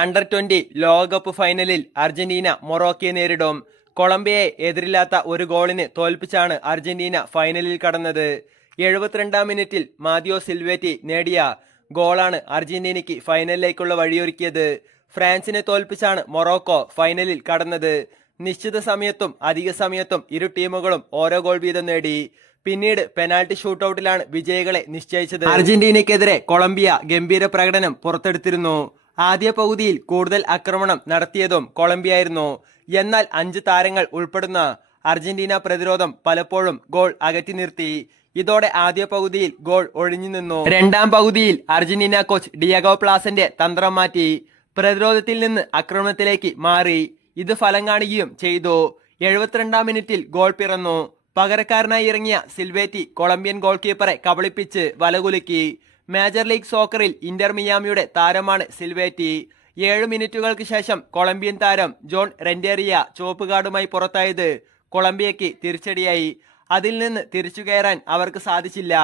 അണ്ടർ-20 ലോകകപ്പ് ഫൈനലിൽ അർജന്റീന മൊറോക്കയെ നേരിടും. കൊളംബിയയെ എതിരില്ലാത്ത ഒരു ഗോളിന് തോൽപ്പിച്ചാണ് അർജന്റീന ഫൈനലിൽ കടന്നത്. 72-ാം മിനിറ്റിൽ മാതിയോ സിൽവേറ്റി നേടിയ ഗോളാണ് അർജന്റീനയ്ക്ക് ഫൈനലിലേക്കുള്ള വഴിയൊരുക്കിയത്. ഫ്രാൻസിനെ തോൽപ്പിച്ചാണ് മൊറോക്കോ ഫൈനലിൽ കടന്നത്. നിശ്ചിത സമയത്തും അധിക സമയത്തും ഇരു ടീമുകളും ഓരോ ഗോൾ വീതം നേടി. പിന്നീട് പെനാൽറ്റി ഷൂട്ടൌട്ടിലാണ് വിജയികളെ നിശ്ചയിച്ചത്. അർജന്റീനയ്ക്കെതിരെ കൊളംബിയ ഗംഭീര പ്രകടനം പുറത്തെടുത്തിരുന്നു. ആദ്യ പകുതിയിൽ കൂടുതൽ ആക്രമണം നടത്തിയതും കൊളംബിയായിരുന്നു. എന്നാൽ 5 താരങ്ങൾ ഉൾപ്പെടുന്ന അർജന്റീന പ്രതിരോധം പലപ്പോഴും ഗോൾ അകറ്റി നിർത്തി. ഇതോടെ ആദ്യ പകുതിയിൽ ഗോൾ ഒഴിഞ്ഞു നിന്നു. രണ്ടാം പകുതിയിൽ അർജന്റീന കോച്ച് ഡിയാഗോ പ്ലാസന്റെ തന്ത്രം മാറ്റി പ്രതിരോധത്തിൽ നിന്ന് ആക്രമണത്തിലേക്ക് മാറി. ഇത് ഫലം കാണുകയും ചെയ്തു. 72-ാം മിനിറ്റിൽ ഗോൾ പിറന്നു. പകരക്കാരനായി ഇറങ്ങിയ സിൽവേറ്റി കൊളംബിയൻ ഗോൾ കീപ്പറെ കബളിപ്പിച്ച് വലകുലുക്കി. മേജർ ലീഗ് സോക്കറിൽ ഇന്റർ മിയാമിയുടെ താരമാണ് സിൽവേറ്റി. 7 മിനിറ്റുകൾക്ക് ശേഷം കൊളംബിയൻ താരം ജോൺ റെന്റേറിയ ചുവപ്പ് കാർഡുമായി പുറത്തായത് കൊളംബിയയ്ക്ക് തിരിച്ചടിയായി. അതിൽ നിന്ന് തിരിച്ചു കയറാൻ അവർക്ക് സാധിച്ചില്ല.